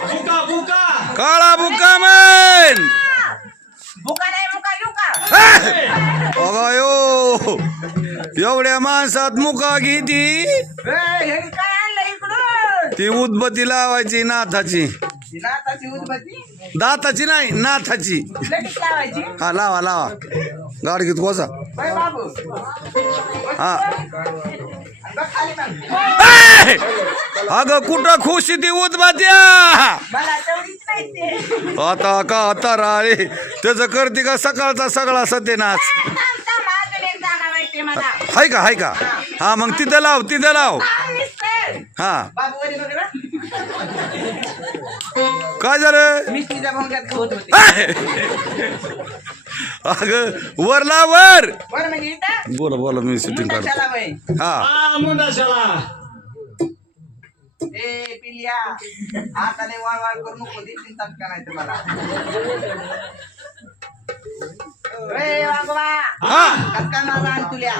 बुका बुका काळा बुक्का मन बुका नाही मुका घेऊ का? अगायो एवढ्या माणसात मुका घेती? हे ती उदबत्ती लावायची नाथाची. दाताची नाही नाथाची. हा लावा लावा. गाडगीत कोसा होय बाबू. हा! अगं कुठं खुशी ती उदबत्या मला तेवढीच नाही ते आता का आता रे त्याचं करते का सकाळचा सगळा मला. हाय का हाय का? हा. मग तिथं लाव तिथं लाव. हा. काय झालं? अगं वर लाव वर. म्हणजे बोला बोला मी शूटिंग काढतो. बाई. हा. ए पिलिया आता लय वाळ वाळ करू नको देशील चटका नाही तर मला. ए वागवा हा. माझा आण तुल्या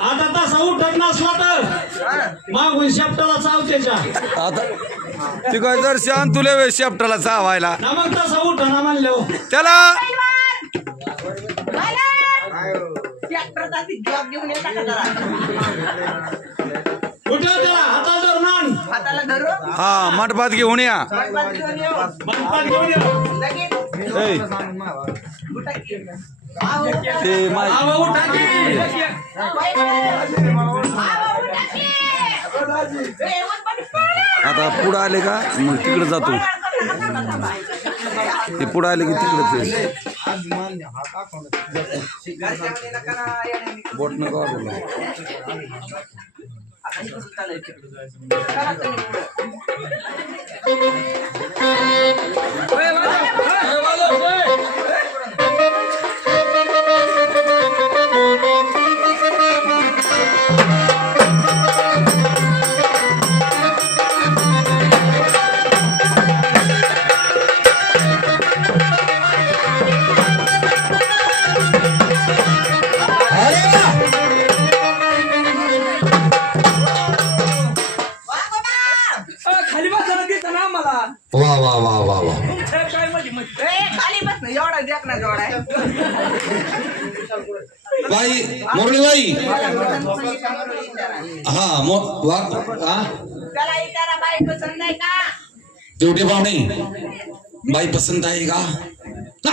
आता तसा उठत नसला तर. मागून शेपटाला चाव त्याच्या आता ती काय जर शांत तुले वे शेपटाला चावायला. ना मग तसा उठा ना म्हणलो. त्याला ट्रॅक्टरचा ती जॉब घेऊन येता का जरा उठव त्याला हाताला धरून आण. हाताला धरू हा मठभात घेऊन या. घेऊन येऊ. घेऊन लगेच. ते. आता पुढं आले का? मग तिकडे जातो. ते पुढं आले की तिकडे नका ना. बोट नका वाजवू. आता आम्हाला वा वा वा वा वा. तुमच्या काय मध्ये मध्ये ए, खाली बस ना एवढा देख ना जोड. आहे. बाई हा मो वा हा? बाई पसंत आहे का? तेवढे पाहुणे. बाई पसंत आहे का? ना.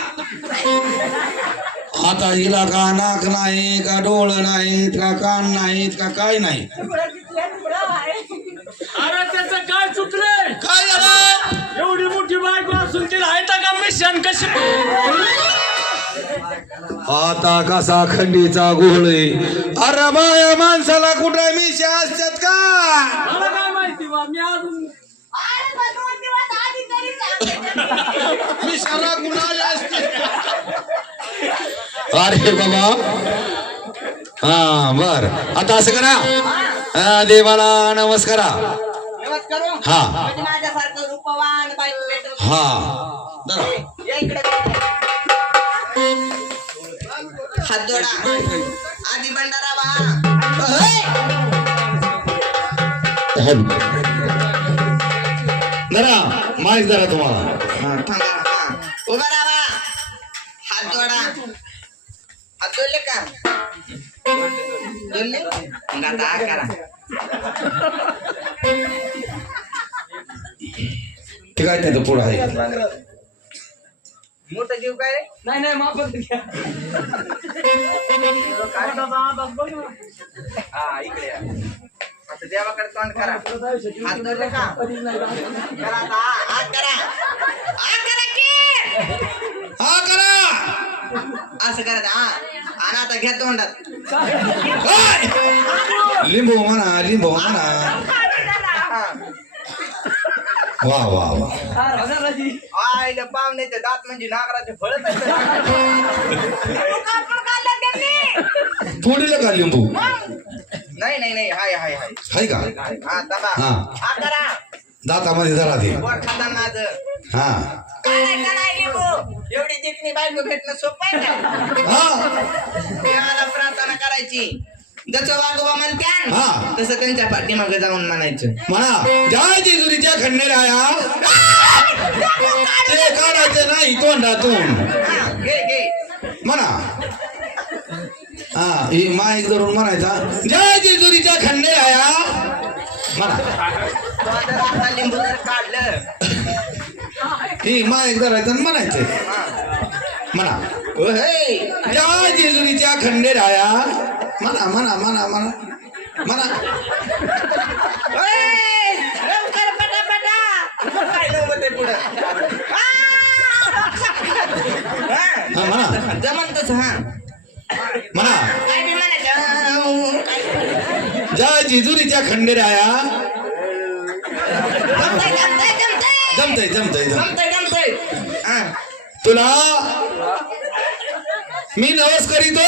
आता हिला का नाक नाही का डोळ नाहीत का कान नाहीत का काय नाही दिसलं, तुकडं आहे. अरे त्याचं काय चुकलंय काय झालं एवढी मोठी बायको असून तिला आहे का मिशन कशी आता कसा खंडीचा गोळ अरे बाया माणसाला कुठे मिशा असतात का? मला काय माहिती बा मी अजून अरे, मग दोन दिवस आधी तरी सांगायचं. मिशाला कुणाला असते? अरे बाबा. हा बर. आता असं करा. हा, देवाला नमस्कारा. करू हा. म्हणजे माझ्यासारखं रूपवान बायको भेटल हा. हात जोडा आधी भंडारा धरा. माईक धरा तुम्हाला. हा. उभा राहा हात जोडा हात जोडले का? जोडले हा करा. ठीक आहे त्याचं पुढं आहे मोठं जीव काय रे? नाही नाही माफत घ्या हा इकडे या. आता देवाकडे तोंड करा. हात धरले का? करा आता. हा, हात करा. हात करा की! हा करा! असं करा हा. आणि आता घ्या तोंडात. हाय! लिंबू म्हणा लिंबू म्हणा. वा वा वा. आईला पाहुण्याचे दात म्हणजे नागराचे का लिंबू नाही नाही नाही. हाय हाय हाय. हाय का? हा करा. दातामध्ये जरा दे. खाताना माझं हा. एवढी देखणी बायको भेटणं सोपं आहे का? हा. देवाला प्रार्थना करायची. जसं वागोबा म्हणत्यान हा. तसं त्यांच्या पाठीमागे जाऊन म्हणायचं. म्हणा जय जेजुरीच्या खंडेराया ते काढायचे नाही तोंडातून. म्हणा. हा ही माईक धरून म्हणायचा जय जेजुरीच्या खंडेराया म्हणा. लिंबू जर काढलं. ही माईक धरायचं म्हणायचं. म्हणा. जय जेजुरीच्या खंडेराया म्हणा म्हणा म्हणा म्हणा म्हणा ओए, लवकर पटापटा काय नव्हतं ते पुढं आ! हा, हा जमन तसं हा म्हणा जय जेजुरीच्या खंडेराया जमतंय जमतंय जमतंय जमतय जमतय जम जमतंय जमतंय हा तुला मी नवस करीतो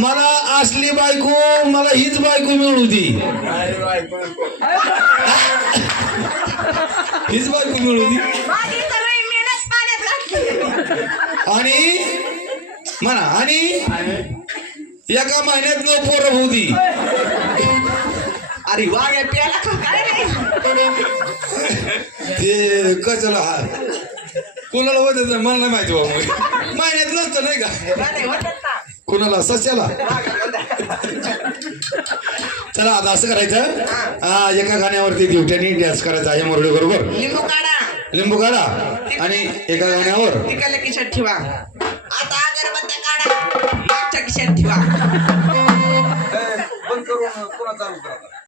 मला असली बायको मला हीच बायको मिळू दी. हीच बायको मिळू दी. आणि म्हणा आणि एका महिन्यात न पोरं होऊ दी. अरे वाघ आहे, प्याला का? काय रे ते कचला हा? कुणाला होत मला नाही माहिती बाबा. महिन्यात नसतं नाही का. कुणाला? सस्याला. चला आता असं करायचं. हा. एका गाण्यावरती दिवट्याने डॅन्स करायचा आहे मुरळी बरोबर. लिंबू काढा. लिंबू काढा. आणि एका गाण्यावर. तिकडल्या ठेवा. आता अगरबत्त्या काढा. मागच्या खिशात ठेवा. बंद करून पुन्हा चालू करा